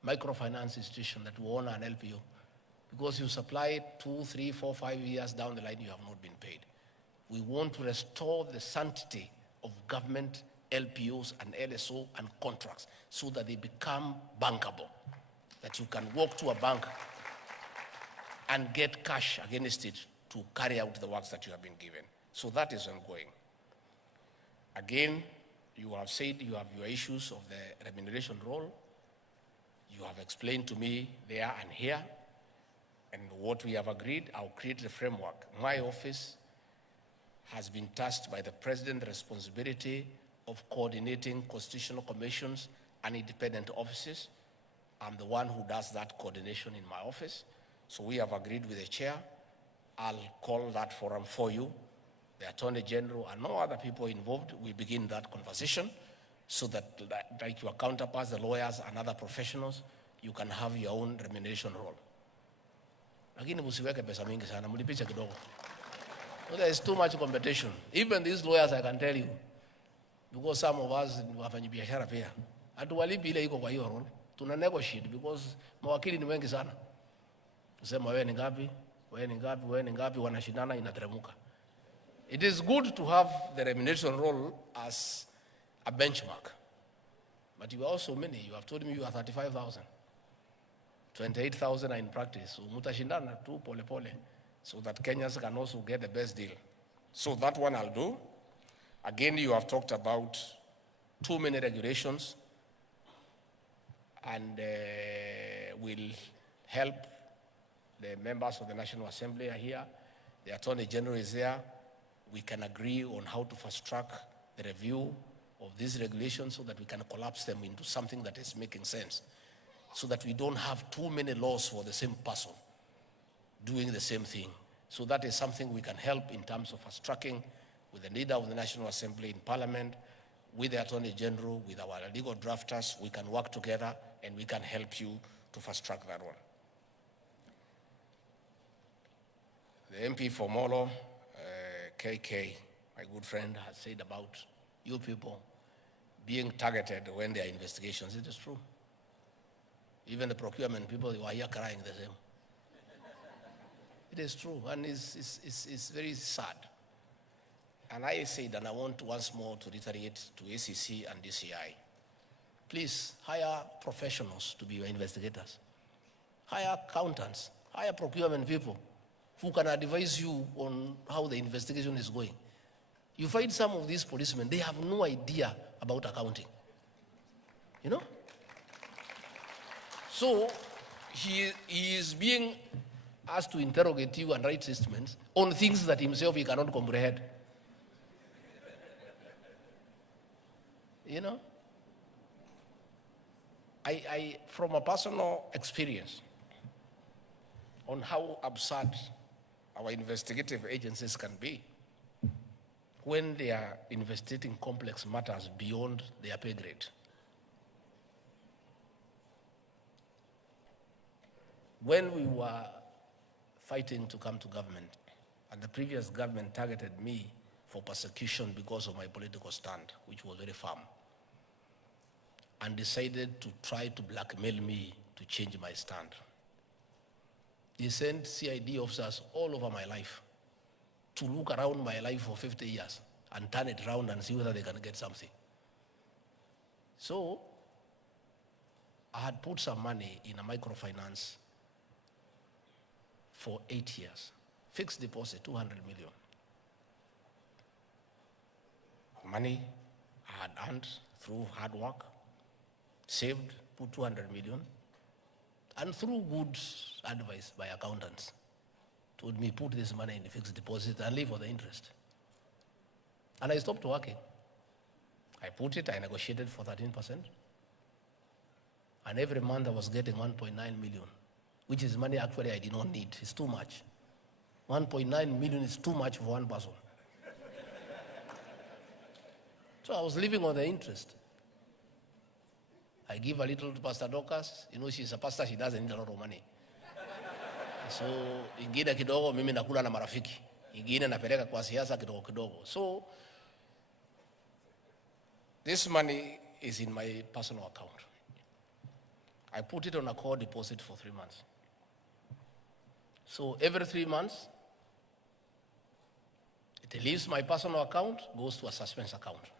microfinance institution that will honor and help you. Because you supply 2, 3, 4, 5 years down the line, you have not been paid. We want to restore the sanctity of government, LPOs and LSO and contracts so that they become bankable, that you can walk to a bank and get cash against it to carry out the works that you have been given. So that is ongoing. Again, you have said you have your issues of the remuneration role. You have explained to me there and here, and what we have agreed, I'll create the framework. My office has been tasked by the President the responsibility of coordinating constitutional commissions and independent offices. I'm the one who does that coordination in my office. So we have agreed with the chair. I'll call that forum for you. The Attorney General and no other people involved, we begin that conversation so that like your counterparts, the lawyers and other professionals, you can have your own remuneration role. Lakini msiweke pesa mingi sana, mlipiche kidogo. There is too much competition. Even these lawyers, I can tell you, because some of us wafanyi biashara pia, hatuwalipi ile iko kwa hiyo role. Tuna negotiate because mawakili ni wengi sana. Tusema wewe ni ngapi, wewe ni ngapi, wewe ni ngapi, wanashindana inateremuka. It is good to have the remuneration role as a benchmark. But you are also many. You have told me you are 35,000. 28,000 are in practice. So mutashindana tu pole pole so that Kenyans can also get the best deal. So that one I'll do. Again, you have talked about too many regulations and will help. The members of the National Assembly are here. The Attorney General is there. We can agree on how to fast track the review of these regulations so that we can collapse them into something that is making sense, so that we don't have too many laws for the same person doing the same thing. So that is something we can help in terms of fast tracking with the leader of the National Assembly in Parliament, with the Attorney General, with our legal drafters. We can work together and we can help you to fast track that one. The MP for Molo, KK, my good friend, has said about you people being targeted when there are investigations. It is true. Even the procurement people who are here crying the same. It is true, and it's very sad. And I said, and I want once more to reiterate to ACC and DCI, please hire professionals to be your investigators. Hire accountants, hire procurement people who can advise you on how the investigation is going. You find some of these policemen, they have no idea about accounting. You know? So he is being asked to interrogate you and write statements on things that himself he cannot comprehend. You know? I from a personal experience on how absurd our investigative agencies can be when they are investigating complex matters beyond their pay grade. When we were fighting to come to government, and the previous government targeted me for persecution because of my political stand, which was very firm, and decided to try to blackmail me to change my stand. They sent CID officers all over my life to look around my life for 50 years and turn it around and see whether they can get something. So I had put some money in a microfinance for 8 years. Fixed deposit, 200 million. Money I had earned through hard work, saved, put 200 million, and through good advice by accountants, told me, put this money in the fixed deposit and leave for the interest. And I stopped working. I put it, I negotiated for 13%. And every month I was getting 1.9 million, which is money actually I did not need. It's too much. 1.9 million is too much for one person. So I was living on the interest. I give a little to Pastor Dorcas. You know, she's a pastor, she doesn't need a lot of money. So, ingine kidogo, mimi nakula na marafiki. Ingine napeleka kwa siasa kidogo kidogo. So, this money is in my personal account. I put it on a core deposit for 3 months. So every 3 months, it leaves my personal account, goes to a suspense account.